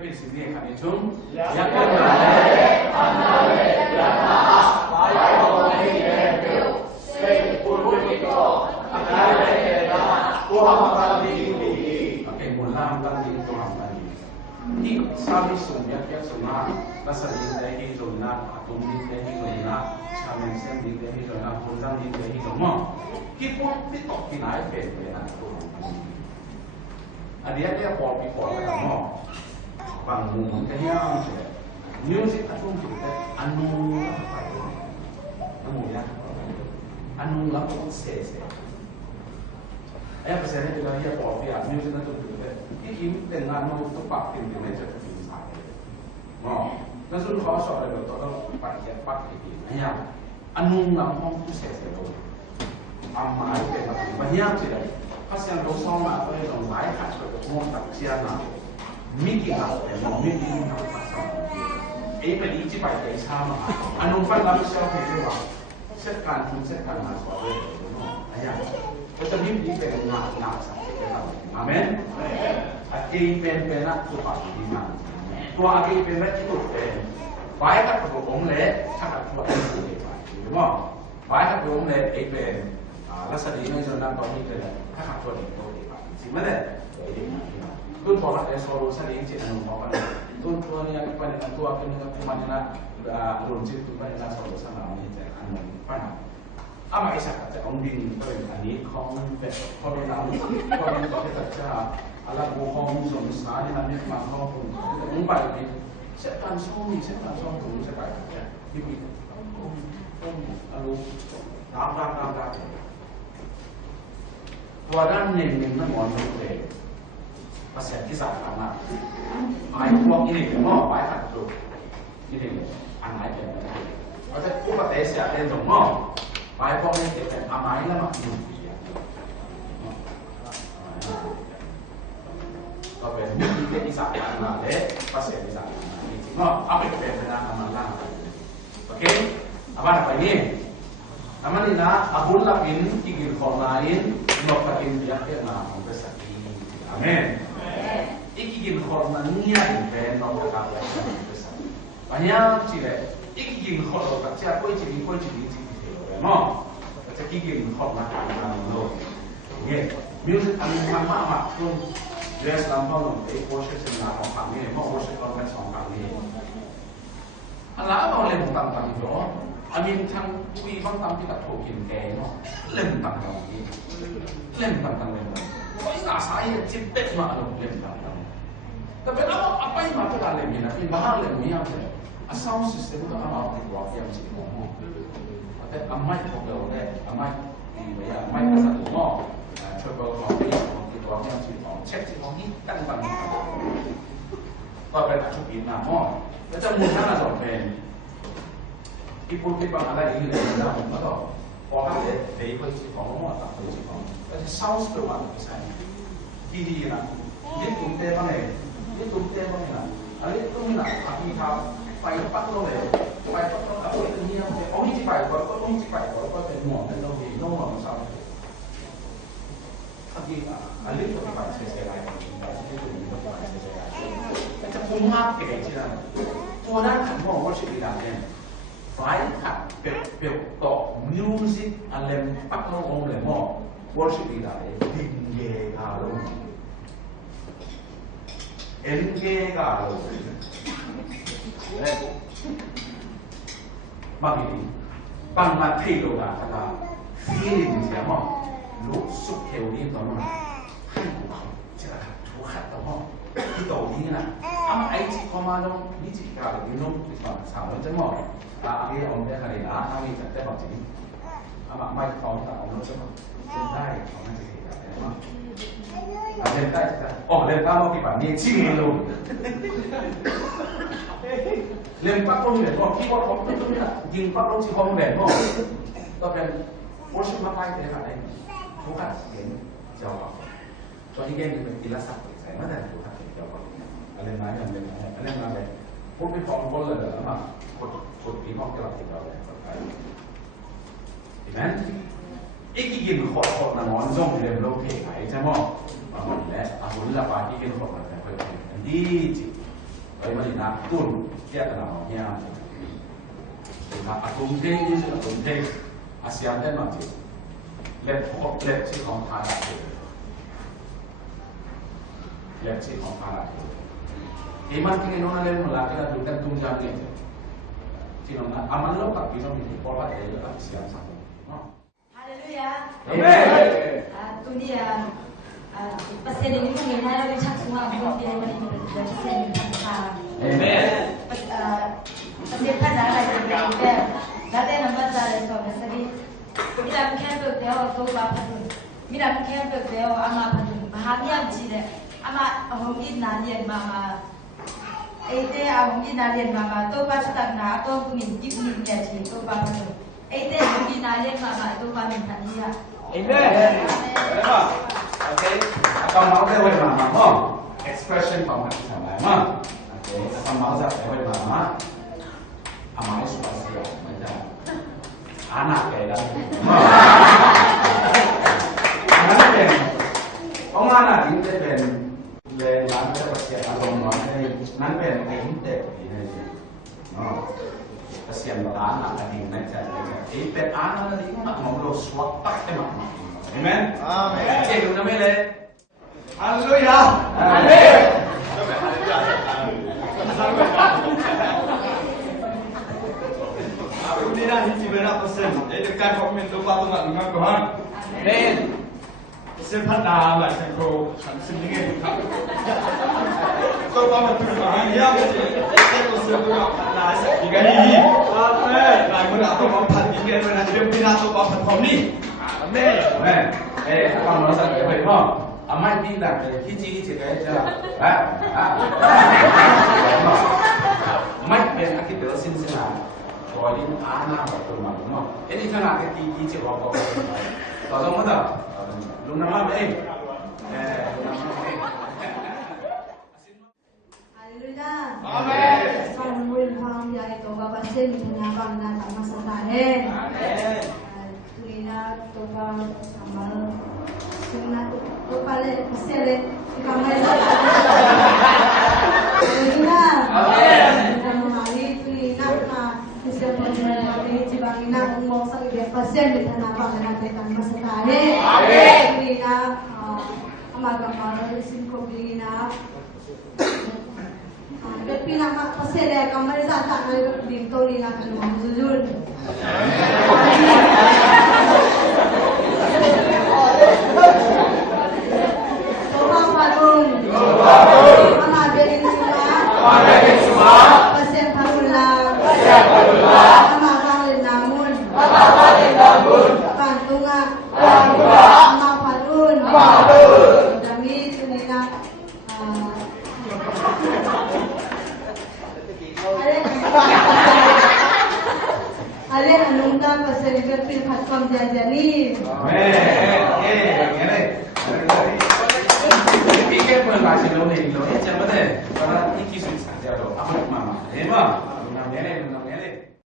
เป็นสิ่งที่ขันชุ่มอยากเป็นอะไรทำอะไรอยากทำไปเอาไปเรียนรู้เสกพูดที่โตอะไรนะตัวมันดีโอเคมุลลามกันดีตัวมันดีที่สามีสุญญาที่สุนัขและสลิดได้ที่สุนัขอาตุมิได้ที่สุนัขชาเมนเซนดีได้ที่สุนัขคนจังดีได้ที่สุนัขที่พวกที่ตกที่ไหนเป็นไปนะตัวมันอันนี้เรียกพอปีพอแล้วเนาะบางมุมก็ยังเชื่อมิวสิกทุ่งจุดแต่อันนู้นไปอันนู้นยังอันนู้นแล้วก็เสียไอ้ภาษาเนี่ยเราเรียกพอปีอ่ะมิวสิกทุ่งจุดแต่ที่คิดแต่งงานมันต้องปรับเป็นยังไงจะถึงสายเนาะแล้วส่วนเขาสอนอะไรแบบต้องปรับปรับอีกเนี่ยอันนู้นแล้วห้องผู้เสียเลยอามาเป็นแบบบางอย่างสิเลยเขาเสียงรถซ้อมมาก็เลยต้องไล่ขัดกับมองตัดเชียร์นะมิกินาแต่มองมิกินาภาษาไอ้เป็นอีจิไปแต่ช้ามาอันนู้นฟังแล้วเชื่อเพลงว่าเช็ดการทุ่มเช็ดการมาสอนเลยเนาะอะไรอย่างก็จะมีเป็นงานสักเป็นอะไรอาเมนอาเกย์เป็นนักสุภาพดีงามตัวอาเกย์เป็นนักที่ถูกเป็นไปกับตัวองค์เล็กถ้ากับตัวองค์เล็กหรือว่าไปกับตัวองค์เล็กไอ้เป็นลักษณะนี้ในส่วนนั้นตอนนี้เลยถ้าขับตัวเองตัวเองสิไม่ได้ตุ้นพอกันแต่โซลูชันเองจิตอนุพอกันตุ้นตัวนี้เป็นตัวเป็นมันนะรวมจิตตุ้นเป็นโซลูชันเราเนี่ยจะอันนั้นปัญหาอามาไอ้สักจะองดินก็เป็นอันนี้ของแบบพอเราเราพอเราต่อที่จะอะไรบุคคลสมสารที่มันมีมาเข้าถึงมุ่งไปนี่เช่นการช่องนี้เช่นการช่องถึงจะไปที่มีต้องอารมณ์ตามตัวด้านหนึ่งนั่นหมอนเลยภาษาที่สามมาไอ้พวกนี้เนี่ยมันไว้ขัดตัวนี่เนี่ยอันไหนเป็นอะไรเพราะฉะนั้นผู้ปฏิเสธเรื่องตรงนั้นไอ้พวกนี้จะเป็นอะไรแล้วมันอยู่ที่ก็เป็นที่สามมาเลยภาษาที่สามมาจริงๆก็เอาไปเป็นนะอามันล่างโอเคอามันapa ini aman ini abul lapin igil khornain nokatin biaknya na besaki amin igil khornania ben nokakapya besaki banyak cile igil khorna cia koi cili no cia igil khorna kan no ye music amin mama pun dress lampau no portion naของฝั่งนี้mo portion ก็เป็น2ฝั่งนี้อันละเราเล่นต่างๆอยู่อามินทางวีบางตามที่กับโถกินแกเนาะเล่นต่างๆนี้เล่นต่างๆเลยก็อีอาศัยจิตเด็ดมาลงเล่นต่างๆแต่เป็นapa yang macam dalam ini tapi mahal lebih yang saya sound system itu apa buat yang sih ngomongแต่amai kalau deh amai di ya amai pasal tu no coba kalau di buat yang sih ngomong cek sih ngomong kan bangก็เป็นอาชีพนะมั่งแล้วจะมุ่งหน้าสอนเป็นที่พูดที่บางอะไรอีกเลยนะผมก็พอเขาเด็กคนที่ของมั่งต่างคนที่ของแต่เศร้าสุดวันไม่ใช่ดีๆนะยิ่งตุ้มเต้บ้างเลยยิ่งตุ้มเต้บ้างเลยนะอันนี้ตุ้มหนักอาทิตย์ครับไปปักลงเลยไปปักลงเอาไว้ตรงนี้เอาที่ไปก่อนก็ต้องที่ไปก่อนก็เป็นหมอนเป็นโลหิตโน้มมันเศร้าอาทิตย์อันนี้ก็ไปเสียอะไรที่ตุ้มก็ไปเสียอะไรจะพุ่งมากเก๋ใช่ไหมตัวด้านขันมองว่าชีวิตเราเนี่ยไฟขัดเปรียวต่อมิวสิกอะไรปักลงเลยมองว่าชีวิตเราเนี่ยดิ่งเกย์อาลงเอ็นเกย์อาลงบางทีบางมาที่โลกาขนาดฟีลิ่งเสียมั้งรู้สุขเทวนี้ตอนนั้นให้กูเขาจะถูกขัดต่อมั้งที่โตนี้นะอามาไอจีเข้ามาลงนี่จีกาเลยนี่ลงที่ฝั่งสาวมันจะมองอันนี้เอาได้ขนาดนั้นเอาอีกได้บอกจริงอามาไม่ท้องแต่เอาลงจะมองเล่นได้เขาไม่จะเห็นอะไรมั้งเล่นได้จะอ๋อเล่นได้มากี่ปันนี่จริงเลยเล่นปักลงเนี่ยพอที่ว่าเขาไม่ต้องเนี่ยยิงปักลงที่ห้องแบบก็ก็เป็นโอชิมาไทยแต่ขนาดไหนทุกขัดเห็นเจ้าของตอนที่แกเป็นกีฬาสัตว์ใส่มาแต่ทุกขัดเจ้าของอะไรมาอย่างเดียวอะไรมาเลยพูดไปฟ้องคนเลยแล้วมากดปีห้องกลับที่เราเลยเห็นไหมอีกยินขอดนะนอนจ้องเรียนโลกเพลงไหนใช่ไหมบางวันแล้วอาบุญละปาที่กินขอดมันเป็นคนดีจิ vậy mà là tuần kia là nha là atung thế như là atung thế ASEAN đấy mà chứ lệ chỉ không phá lại lệ chỉ không phá lại iman cái nó lên mà là cái là chúng ta tung ra cái chỉ nó là aman lo tapi nó mình có phải là ASEAN sao Hallelujah. Amen. Dunia pasien ini mungkin ada yang cak semua buat dia ini pasien tentang. Amen. Pasien kan ada yang berbeda. Ada yang baca itu misalnya. Mira mungkin berdeo tu bapa tu. Mira mungkin berdeo ama tu. Bahagia cile. Ama mungkin nalian mama. Ede mungkin nalian mama. Tu baca tak nak tu mungkin mungkin dia cile tu bapa tu. Ede mungkin nalian mama tu bapa minta dia. Amen. Okay. Akan mau saya buat mama, expression kamu sama mama. Okay. Akan mau saya buat mama. Amai suka siap, macam anak kayak dah. Anak kan, orang anak ini kan, le lama saya siap along mana ni, nanti kan ini ini. Oh. Kasihan anak tadi macam itu anak tadi nak ngobrol swak emak. Amen. Amen. Cik guna mele. Haleluya. Amen. Ini dah hiji berapa persen? Jadi dekat komen tu patut nak dengar Tuhan. Amen. Sepada lah saya sendiri. Kau apa tu Tuhan? Ya betul. Saya semua nak tiga ini. Amen. Lagu nak tu mampat tiga mana hidup kita tu mampat kau ni. Amen. Amen. Akan merasa terbaik, aman tidak hiji cái mất bên cái tự sinh sinh là gọi đến ana và từ mà đúng không? Thế thì thằng nào cái hiji chỉ có tỏ ra mất rồi, lúc nào mà em, Hallelujah. Amen. Sambil ham yaitu Bapa Sen menyabang dan tak masa tahen. Amen. Tuina toba samal sunat toba le pasele kamai. Hallelujah. Amen. Dalam hari tuina na bisa menjadi cibangina umur sakit pasien di tanah abang dan tak masa tahen. Amen. Tuina amaga malu singko bina. Tapi nama pasal dia kamar sahaja nak bintang ni nak kena jujur. Orang Farun, mana jadi semua, pasal Farunlah, nama Farun namun, Pantunga, nama Farun, kami tunina. Ada anunda pasal berpil khatam jajani. Cái phần bài xin lỗi này lỗi chẳng có thể, và là ý kiến sự sản giao đồ áp lực mà, thế mà, làm thế này